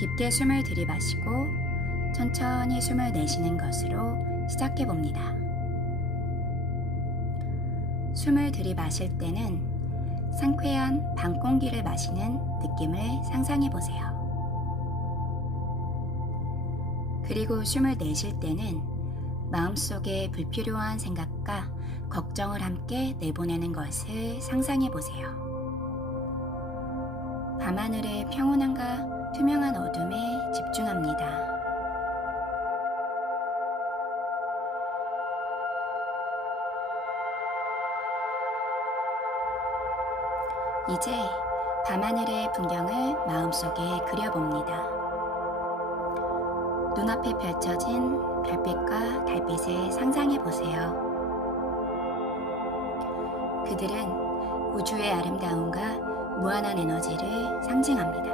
깊게 숨을 들이마시고 천천히 숨을 내쉬는 것으로 시작해 봅니다. 숨을 들이마실 때는 상쾌한 밤 공기를 마시는 느낌을 상상해 보세요. 그리고 숨을 내쉴 때는 마음속에 불필요한 생각과 걱정을 함께 내보내는 것을 상상해 보세요. 밤하늘의 평온함과 투명한 어둠에 집중합니다. 이제 밤하늘의 풍경을 마음속에 그려봅니다. 눈앞에 펼쳐진 별빛과 달빛을 상상해 보세요. 그들은 우주의 아름다움과 무한한 에너지를 상징합니다.